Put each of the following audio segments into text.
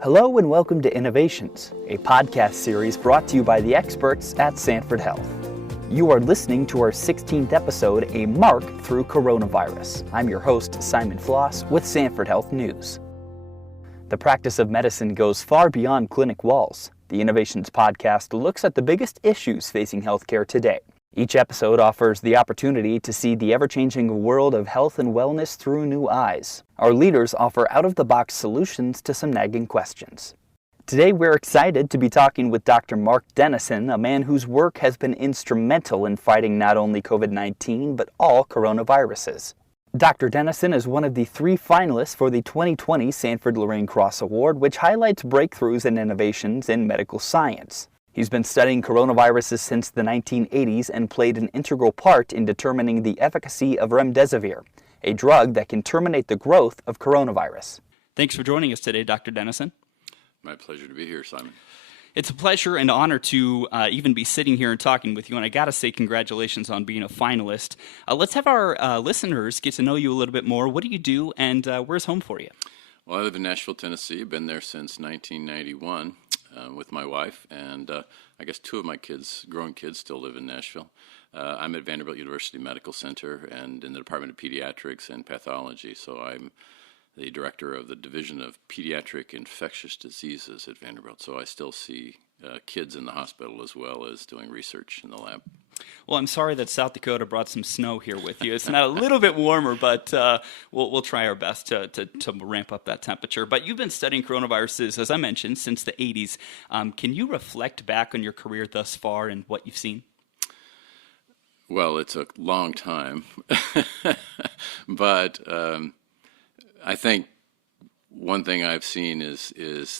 Hello and welcome to Innovations, a podcast series brought to you by the experts at Sanford Health. You are listening to our 16th episode, A Mark Through Coronavirus. I'm your host, Simon Floss, with Sanford Health News. The practice of medicine goes far beyond clinic walls. The Innovations podcast looks at the biggest issues facing healthcare today. Each episode offers the opportunity to see the ever-changing world of health and wellness through new eyes. Our leaders offer out-of-the-box solutions to some nagging questions. Today we're excited to be talking with Dr. Mark Denison, a man whose work has been instrumental in fighting not only COVID-19 but all coronaviruses. Dr. Denison is one of the 3 finalists for the 2020 Sanford Lorraine Cross Award, which highlights breakthroughs and innovations in medical science. He's been studying coronaviruses since the 1980s and played an integral part in determining the efficacy of remdesivir, a drug that can terminate the growth of coronavirus. Thanks for joining us today, Dr. Denison. My pleasure to be here, Simon. It's a pleasure and honor to even be sitting here and talking with you, and I got to say congratulations on being a finalist. Let's have our listeners get to know you a little bit more. What do you do, and where's home for you? Well, I live in Nashville, Tennessee. I've been there since 1991 with my wife, and I guess 2 of my grown kids, still live in Nashville. I'm at Vanderbilt University Medical Center and in the Department of Pediatrics and Pathology, so I'm the director of the Division of Pediatric Infectious Diseases at Vanderbilt, so I still see kids in the hospital as well as doing research in the lab. Well, I'm sorry that South Dakota brought some snow here with you. It's not a little bit warmer, but we'll try our best to ramp up that temperature. But you've been studying coronaviruses, as I mentioned, since the 80s. Can you reflect back on your career thus far and what you've seen? Well, it's a long time, but I think one thing I've seen is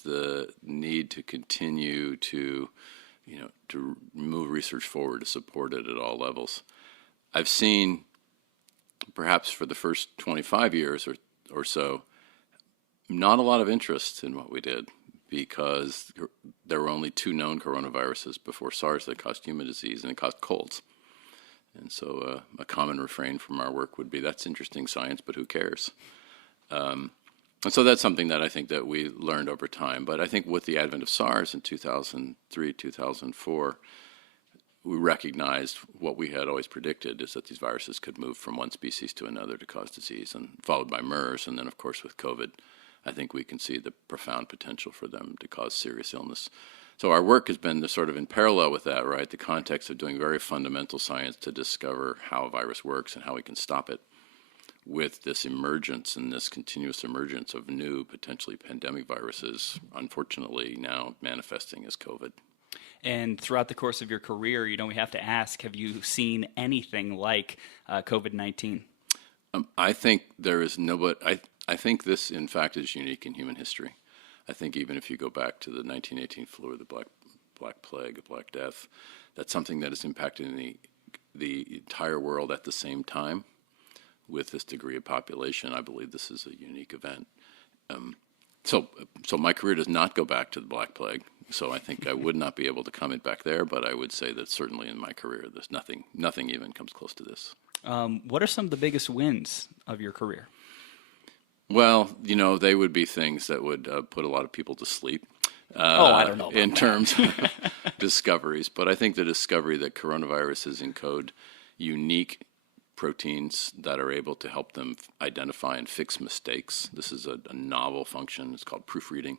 the need to continue to move research forward to support it at all levels. I've seen, perhaps for the first 25 years or so, not a lot of interest in what we did because there were only 2 known coronaviruses before SARS that caused human disease, and it caused colds. And so a common refrain from our work would be, that's interesting science, but who cares? And so that's something that I think that we learned over time. But I think with the advent of SARS in 2003, 2004, we recognized what we had always predicted, is that these viruses could move from one species to another to cause disease, and followed by MERS. And then, of course, with COVID, I think we can see the profound potential for them to cause serious illness. So our work has been sort of in parallel with that, right? The context of doing very fundamental science to discover how a virus works and how we can stop it, with this emergence and this continuous emergence of new, potentially pandemic viruses, unfortunately now manifesting as COVID. And throughout the course of your career, we have to ask, have you seen anything like COVID-19? I think there is I think this, in fact, is unique in human history. I think even if you go back to the 1918 flu or the Black Plague, the Black Death, that's something that has impacted the entire world at the same time. With this degree of population, I believe this is a unique event. So my career does not go back to the Black Plague, so I think I would not be able to comment back there, but I would say that certainly in my career, there's nothing even comes close to this. What are some of the biggest wins of your career? Well, they would be things that would put a lot of people to sleep. I don't know about in that. terms of discoveries, but I think the discovery that coronaviruses encode unique proteins that are able to help them identify and fix mistakes. This is a novel function. It's called proofreading.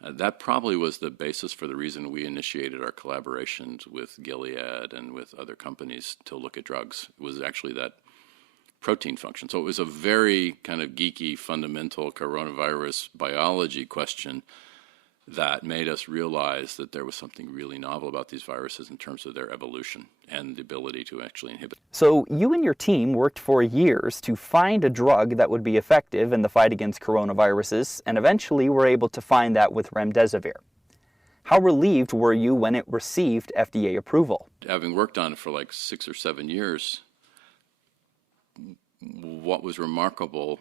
That probably was the basis for the reason we initiated our collaborations with Gilead and with other companies to look at drugs. It was actually that protein function. So it was a very kind of geeky, fundamental coronavirus biology question that made us realize that there was something really novel about these viruses in terms of their evolution and the ability to actually inhibit. So you and your team worked for years to find a drug that would be effective in the fight against coronaviruses, and eventually were able to find that with remdesivir. How relieved were you when it received FDA approval? Having worked on it for like 6 or 7 years, what was remarkable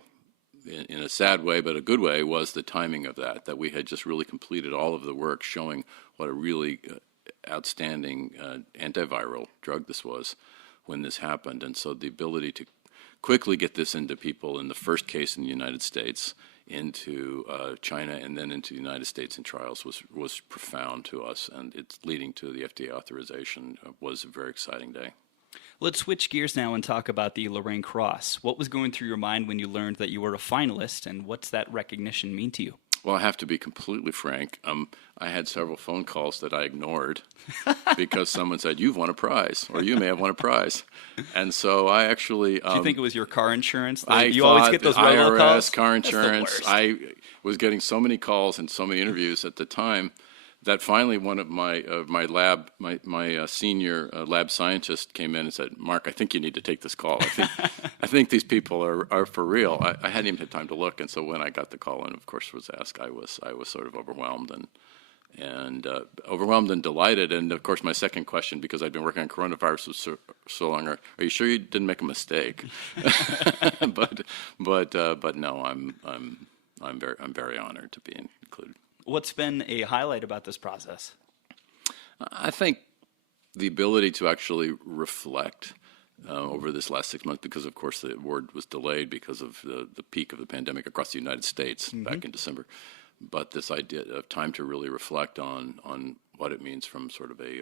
in a sad way, but a good way, was the timing of that we had just really completed all of the work showing what a really outstanding antiviral drug this was when this happened. And so the ability to quickly get this into people in the first case in the United States into China and then into the United States in trials was profound to us, and it's leading to the FDA authorization was a very exciting day. Let's switch gears now and talk about the Lorraine Cross. What was going through your mind when you learned that you were a finalist, and what's that recognition mean to you? Well, I have to be completely frank. I had several phone calls that I ignored because someone said, "You've won a prize," or "You may have won a prize," and so I actually. Do you think it was your car insurance? You always get those IRS, car insurance. That's I was getting so many calls and so many interviews at the time that finally one of my senior lab scientist came in and said, "Mark, I think you need to take this call. I think these people are for real." I hadn't even had time to look, and so when I got the call and of course was asked, I was sort of overwhelmed and overwhelmed and delighted. And of course, my second question, because I'd been working on coronavirus for so long, are you sure you didn't make a mistake? but no, I'm very honored to be included. What's been a highlight about this process? I think the ability to actually reflect over this last 6 months, because of course the award was delayed because of the peak of the pandemic across the United States back in December. But this idea of time to really reflect on what it means from sort of a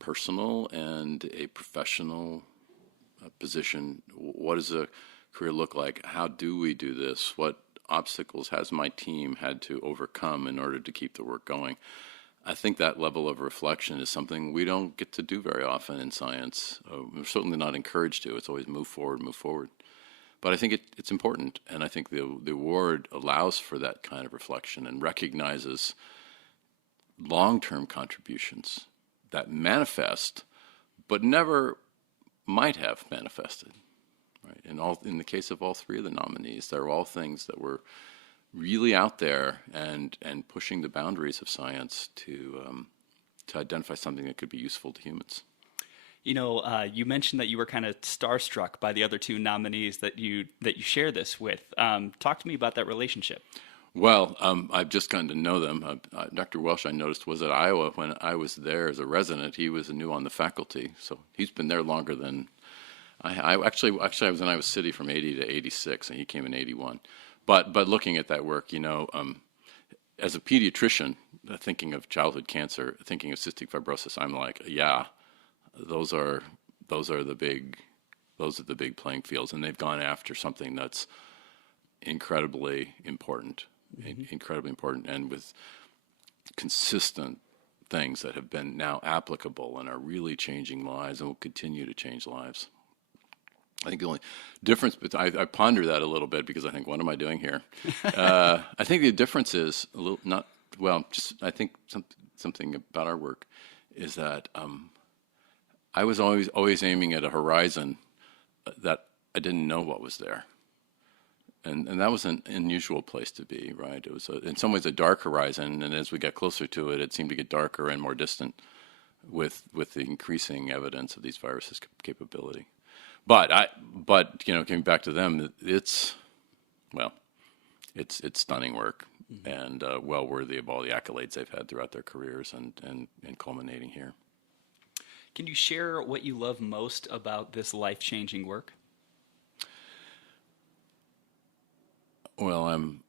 personal and a professional position. What does a career look like? How do we do this? What obstacles has my team had to overcome in order to keep the work going? I think that level of reflection is something we don't get to do very often in science. We're certainly not encouraged to. It's always move forward, move forward. But I think it's important, and I think the award allows for that kind of reflection and recognizes long-term contributions that manifest, but never might have manifested. Right? In the case of all three of the nominees, they're all things that were really out there and pushing the boundaries of science to identify something that could be useful to humans. You know, you mentioned that you were kind of starstruck by the other two nominees that you share this with. Talk to me about that relationship. Well, I've just gotten to know them. Dr. Welsh, I noticed, was at Iowa when I was there as a resident. He was new on the faculty, so he's been there longer than I actually I was in Iowa City from 80 to 86, and he came in 81. But looking at that work, you know, as a pediatrician, thinking of childhood cancer, thinking of cystic fibrosis, I'm like, yeah, those are the big playing fields, and they've gone after something that's incredibly important, and with consistent things that have been now applicable and are really changing lives and will continue to change lives. I think the only difference, I ponder that a little bit because I think, what am I doing here? I think the difference is I think something about our work is that I was always aiming at a horizon that I didn't know what was there. And that was an unusual place to be, right? It was in some ways a dark horizon, and as we got closer to it, it seemed to get darker and more distant with the increasing evidence of these viruses' capability. But you know, coming back to them, it's stunning work and well worthy of all the accolades they've had throughout their careers and culminating here. Can you share what you love most about this life-changing work? Well, I'm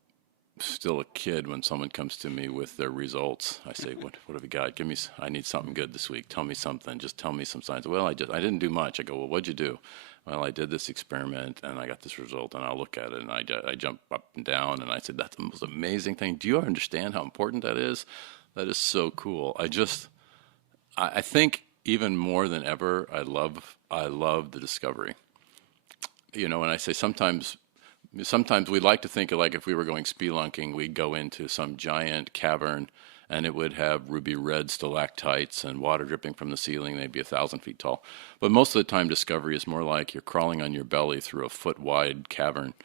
still a kid when someone comes to me with their results. I say, what have you got? I need something good this week. Tell me something. Just tell me some science. Well, I didn't do much. I go, well, what'd you do? Well, I did this experiment and I got this result, and I'll look at it and I jump up and down and I said, that's the most amazing thing. Do you understand how important that is? That is so cool. I think even more than ever, I love the discovery. You know, when I say sometimes we like to think of, like, if we were going spelunking, we'd go into some giant cavern and it would have ruby red stalactites and water dripping from the ceiling. They'd be 1,000 feet tall. But most of the time, discovery is more like you're crawling on your belly through a foot-wide cavern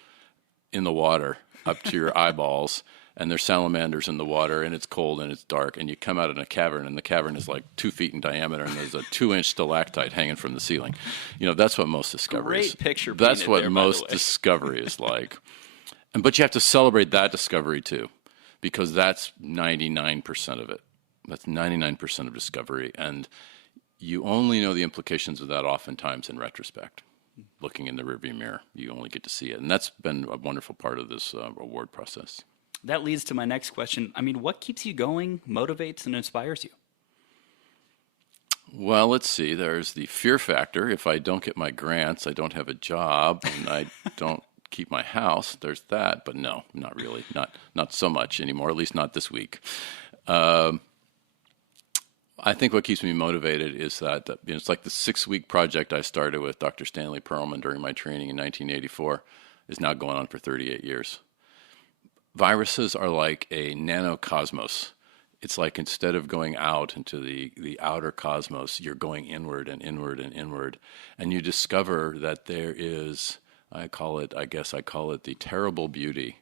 in the water up to your eyeballs, and there's salamanders in the water, and it's cold and it's dark, and you come out in a cavern, and the cavern is like 2 feet in diameter, and there's a 2-inch stalactite hanging from the ceiling. You know, that's what most discovery is. Great picture. That's what most discovery is like. But you have to celebrate that discovery too, because that's 99% of it. That's 99% of discovery, and you only know the implications of that oftentimes in retrospect. looking in the rearview mirror. You only get to see it. And that's been a wonderful part of this award process. That leads to my next question. I mean, what keeps you going, motivates, and inspires you? Well, let's see. There's the fear factor. If I don't get my grants, I don't have a job, and I don't keep my house. There's that. But no, not really. Not so much anymore, at least not this week. I think what keeps me motivated is that it's like the 6-week project I started with Dr. Stanley Perlman during my training in 1984 is now going on for 38 years. Viruses are like a nanocosmos. It's like instead of going out into the outer cosmos, you're going inward and inward and inward. And you discover that there is, I guess I call it the terrible beauty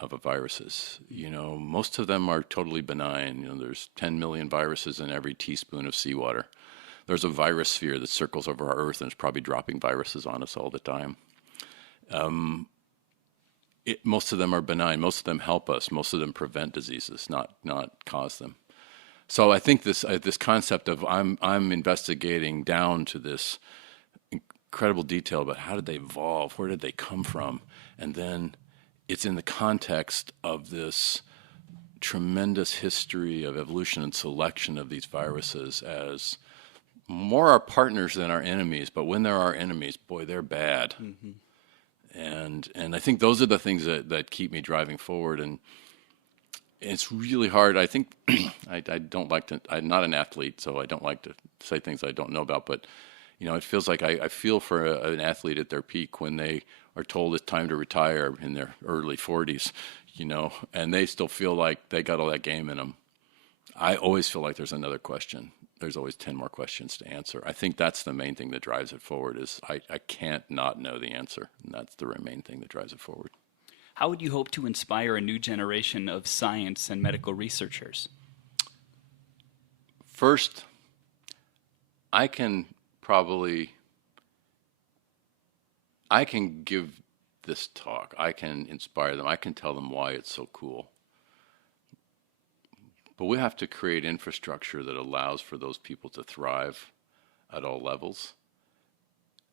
of viruses. Most of them are totally benign. There's 10 million viruses in every teaspoon of seawater. There's a virus sphere that circles over our Earth and is probably dropping viruses on us all the time. Most of them are benign. Most of them help us. Most of them prevent diseases, not cause them. So I think this concept of I'm investigating down to this incredible detail about how did they evolve, where did they come from, and then it's in the context of this tremendous history of evolution and selection of these viruses as more our partners than our enemies. But when they're our enemies, boy, they're bad. Mm-hmm. And I think those are the things that keep me driving forward. And it's really hard. I think I don't like to. I'm not an athlete, so I don't like to say things I don't know about. But it feels like I feel for an athlete at their peak when they are told it's time to retire in their early 40s, and they still feel like they got all that game in them. I always feel like there's another question. There's always 10 more questions to answer. I think that's the main thing that drives it forward is I can't not know the answer, and that's the main thing that drives it forward. How would you hope to inspire a new generation of science and medical researchers? First, I can give this talk. I can inspire them. I can tell them why it's so cool. But we have to create infrastructure that allows for those people to thrive at all levels,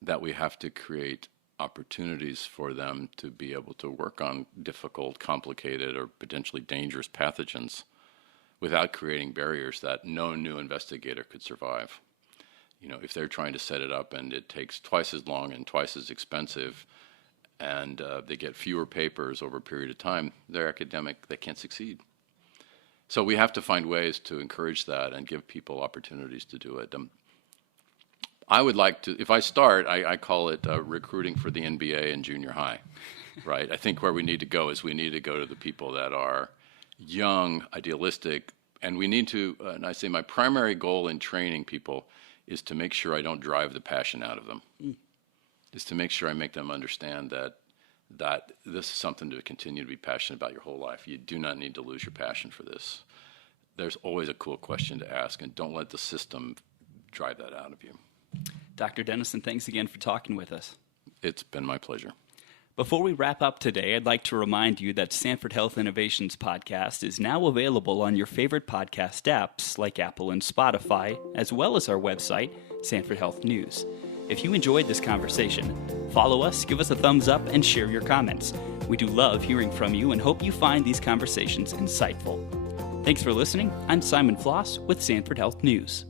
that we have to create opportunities for them to be able to work on difficult, complicated, or potentially dangerous pathogens without creating barriers that no new investigator could survive. If they're trying to set it up and it takes twice as long and twice as expensive and they get fewer papers over a period of time, they're academic, they can't succeed. So we have to find ways to encourage that and give people opportunities to do it. I would like to, if I start, I call it recruiting for the NBA and junior high, right? I think where we need to go is we need to go to the people that are young, idealistic, and we need to, and I say my primary goal in training people is to make sure I don't drive the passion out of them, is to make sure I make them understand that this is something to continue to be passionate about your whole life. You do not need to lose your passion for this. There's always a cool question to ask, and don't let the system drive that out of you. Dr. Denison, thanks again for talking with us. It's been my pleasure. Before we wrap up today, I'd like to remind you that Sanford Health Innovations podcast is now available on your favorite podcast apps like Apple and Spotify, as well as our website, Sanford Health News. If you enjoyed this conversation, follow us, give us a thumbs up, and share your comments. We do love hearing from you and hope you find these conversations insightful. Thanks for listening. I'm Simon Floss with Sanford Health News.